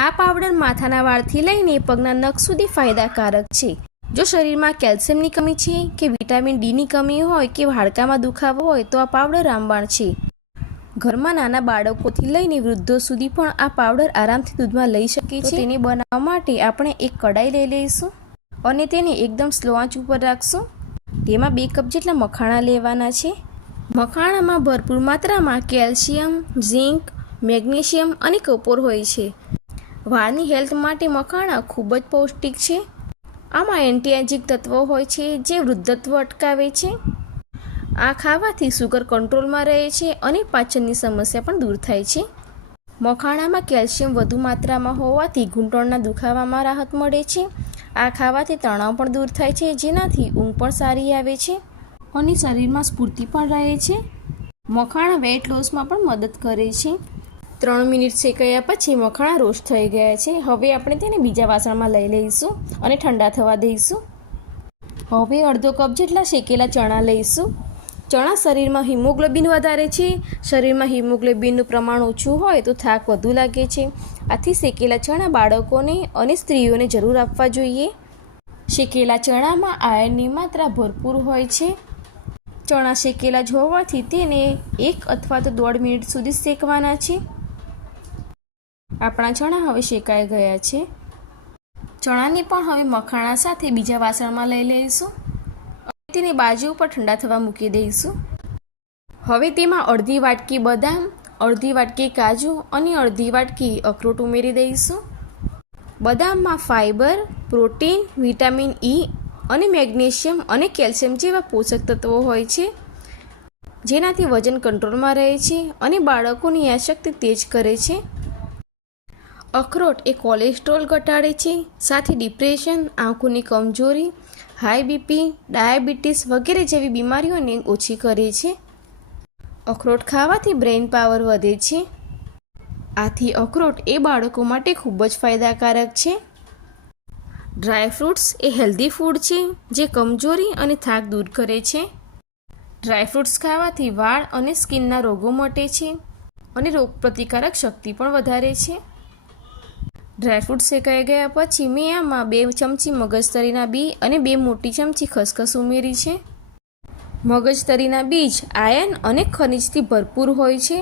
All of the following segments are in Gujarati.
આ પાવડર માથાના વાળથી લઈને પગના નખ સુધી ફાયદાકારક છે. જો શરીરમાં કેલ્શિયમની કમી છે કે વિટામિન ડીની કમી હોય કે હાડકામાં દુખાવો હોય તો આ પાવડર રામબાણ છે. ઘરમાં નાના બાળકોથી લઈને વૃદ્ધો સુધી પણ આ પાવડર આરામથી દૂધમાં લઈ શકે છે. તેને બનાવવા માટે આપણે એક કડાઈ લઈ લઈશું અને તેને એકદમ સ્લો આંચ ઉપર રાખશું. તેમાં 2 કપ જેટલા મખાણા લેવાના છે. મખાણામાં ભરપૂર માત્રામાં કેલ્શિયમ, ઝીંક, મેગ્નેશિયમ અને કપોર હોય છે. વાળની હેલ્થ માટે મખાણા ખૂબ જ પૌષ્ટિક છે. આમાં એન્ટીએજિંગ તત્વો હોય છે જે વૃદ્ધત્વ અટકાવે છે. આ ખાવાથી સુગર કંટ્રોલમાં રહે છે અને પાચનની સમસ્યા પણ દૂર થાય છે. મખાણામાં કેલ્શિયમ વધુ માત્રામાં હોવાથી ઘૂંટણના દુખાવામાં રાહત મળે છે. આ ખાવાથી તણાવ પણ દૂર થાય છે, જેનાથી ઊંઘ પણ સારી આવે છે અને શરીરમાં સ્ફૂર્તિ પણ રહે છે. મખાણા વેઇટ લોસમાં પણ મદદ કરે છે. 3 મિનિટ શેકાયા પછી મખાણા રોસ્ટ થઈ ગયા છે. હવે આપણે તેને બીજા વાસણમાં લઈ લઈશું અને ઠંડા થવા દઈશું. હવે અડધો કપ જેટલા શેકેલા ચણા લઈશું. ચણા શરીરમાં હિમોગ્લોબિન વધારે છે. શરીરમાં હિમોગ્લોબિનનું પ્રમાણ ઓછું હોય તો થાક વધુ લાગે છે. આથી શેકેલા ચણા બાળકોને અને સ્ત્રીઓને જરૂર આપવા જોઈએ. શેકેલા ચણામાં આયર્નની માત્રા ભરપૂર હોય છે. ચણા શેકેલા જ હોવાથી તેને 1 અથવા તો 1.5 મિનિટ સુધી શેકવાના છે. આપણા ચણા હવે શેકાઈ ગયા છે. ચણાને પણ હવે મખાણા સાથે બીજા વાસણમાં લઈ લઈશું અને તેને બાજુ ઉપર ઠંડા થવા મૂકી દઈશું. હવે તેમાં અડધી વાટકી બદામ, અડધી વાટકી કાજુ અને અડધી વાટકી અખરોટ ઉમેરી દઈશું. બદામમાં ફાઇબર, પ્રોટીન, વિટામિન ઈ અને મેગ્નેશિયમ અને કેલ્શિયમ જેવા પોષક તત્વો હોય છે, જેનાથી વજન કંટ્રોલમાં રહે છે અને બાળકોની યાદશક્તિ તેજ કરે છે. અખરોટ એ કોલેસ્ટ્રોલ ઘટાડે છે, સાથે ડિપ્રેશન, આંખોની કમજોરી, હાઈ બીપી, ડાયાબિટીસ વગેરે જેવી બીમારીઓને ઓછી કરે છે. અખરોટ ખાવાથી બ્રેઇન પાવર વધે છે. આથી અખરોટ એ બાળકો માટે ખૂબ જ ફાયદાકારક છે. ડ્રાયફ્રૂટ્સ એ હેલ્ધી ફૂડ છે જે કમજોરી અને થાક દૂર કરે છે. ડ્રાયફ્રૂટ્સ ખાવાથી વાળ અને સ્કિનના રોગો મટે છે અને રોગપ્રતિકારક શક્તિ પણ વધારે છે. ડ્રાયફ્રૂટ શેકાઈ ગયા પછી મેં આમાં 2 ચમચી મગજતરીના બી અને 2 મોટી ચમચી ખસખસ ઉમેરી છે. મગજતરીના બીજ આયર્ન અને ખનિજથી ભરપૂર હોય છે.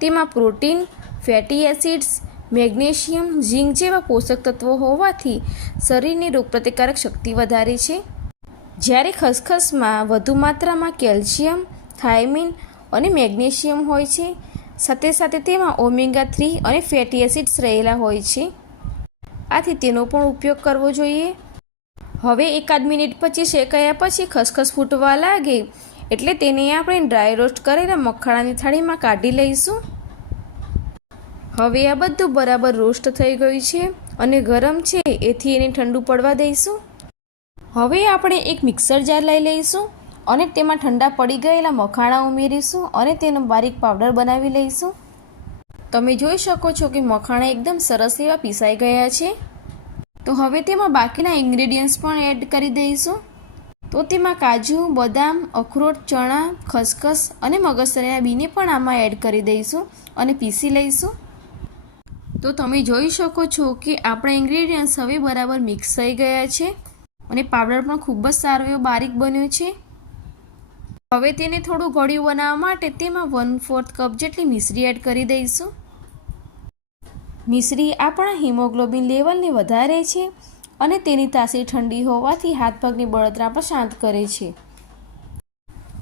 તેમાં પ્રોટીન, ફેટી એસિડ્સ, મેગ્નેશિયમ, ઝીંક જેવા પોષક તત્વો હોવાથી શરીરની રોગપ્રતિકારક શક્તિ વધારે છે. જ્યારે ખસખસમાં વધુ માત્રામાં કેલ્શિયમ, થાયમિન અને મેગ્નેશિયમ હોય છે. સાથે સાથે તેમાં ઓમેગા 3 અને ફેટી એસિડ્સ રહેલા હોય છે. આથી તેનો પણ ઉપયોગ કરવો જોઈએ. હવે 1-1.5 મિનિટ પછી શેકાયા પછી ખસખસ ફૂટવા લાગે એટલે તેને આપણે ડ્રાય રોસ્ટ કરેલા મખાણાની થાળીમાં કાઢી લઈશું. હવે આ બધું બરાબર રોસ્ટ થઈ ગયું છે અને ગરમ છે, એથી એને ઠંડુ પડવા દઈશું. હવે આપણે એક મિક્સર જાર લઈ લઈશું અને તેમાં ઠંડા પડી ગયેલા મખાણા ઉમેરીશું અને તેનો બારીક પાવડર બનાવી લઈશું. તમે જોઈ શકો છો કે મખાણા એકદમ સરસ એવા પીસાઈ ગયા છે. તો હવે તેમાં બાકીના ઇન્ગ્રેડિયન્ટ્સ પણ એડ કરી દઈશું. તો તેમાં કાજુ, બદામ, અખરોટ, ચણા, ખસખસ અને મગજતરીના બીને પણ આમાં એડ કરી દઈશું અને પીસી લઈશું. તો તમે જોઈ શકો છો કે આપણા ઇન્ગ્રેડિયન્ટ્સ હવે બરાબર મિક્સ થઈ ગયા છે અને પાવડર પણ ખૂબ જ સારો એવો બારીક બન્યો છે. હવે તેને થોડું ગળ્યું બનાવવા માટે તેમાં 1/4 કપ જેટલી મિશ્રી એડ કરી દઈશું. મિશ્રી આપણા હિમોગ્લોબિન લેવલને વધારે છે અને તેની તાસીર ઠંડી હોવાથી હાથ પગની બળતરા પણ શાંત કરે છે.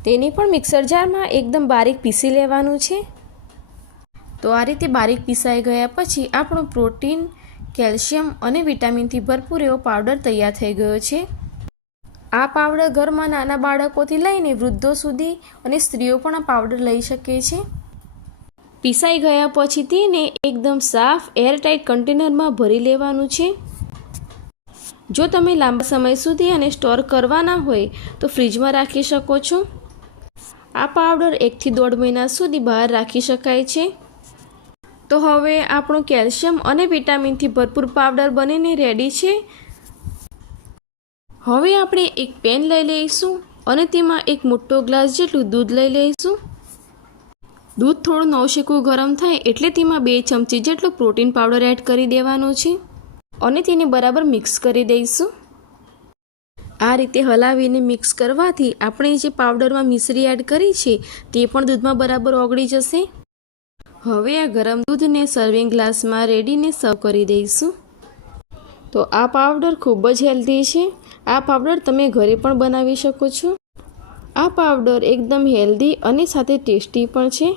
તેને પણ મિક્સર જારમાં એકદમ બારીક પીસી લેવાનું છે. તો આ રીતે બારીક પીસાઈ ગયા પછી આપણું પ્રોટીન, કેલ્શિયમ અને વિટામિનથી ભરપૂર એવો પાવડર તૈયાર થઈ ગયો છે. આ પાવડર ઘરમાં નાના બાળકોથી લઈને વૃદ્ધો સુધી અને સ્ત્રીઓ પણ આ પાવડર લઈ શકે છે. પીસાઈ ગયા પછી તેને એકદમ સાફ એરટાઇટ કન્ટેનરમાં ભરી લેવાનું છે. જો તમે લાંબા સમય સુધી આને સ્ટોર કરવાના હોય તો ફ્રીજમાં રાખી શકો છો. આ પાવડર 1 થી 1.5 મહિના સુધી બહાર રાખી શકાય છે. તો હવે આપણું કેલ્શિયમ અને વિટામિનથી ભરપૂર પાવડર બનીને રેડી છે. હવે આપણે એક પેન લઈ લઈશું અને તેમાં 1 મોટો ગ્લાસ જેટલું દૂધ લઈ લઈશું. દૂધ થોડું નવશેકું ગરમ થાય એટલે તેમાં 2 ચમચી જેટલો પ્રોટીન પાવડર એડ કરી દેવાનો છે અને તેને બરાબર મિક્સ કરી દઈશું. આ રીતે હલાવીને મિક્સ કરવાથી આપણે જે પાવડરમાં મિશ્રી એડ કરી છે તે પણ દૂધમાં બરાબર ઓગળી જશે. હવે આ ગરમ દૂધને સર્વિંગ ગ્લાસમાં રેડીને સર્વ કરી દઈશું. તો આ પાવડર ખૂબ જ હેલ્ધી છે. આ પાવડર તમે ઘરે પણ બનાવી શકો છો. આ પાવડર એકદમ હેલ્ધી અને સાથે ટેસ્ટી પણ છે.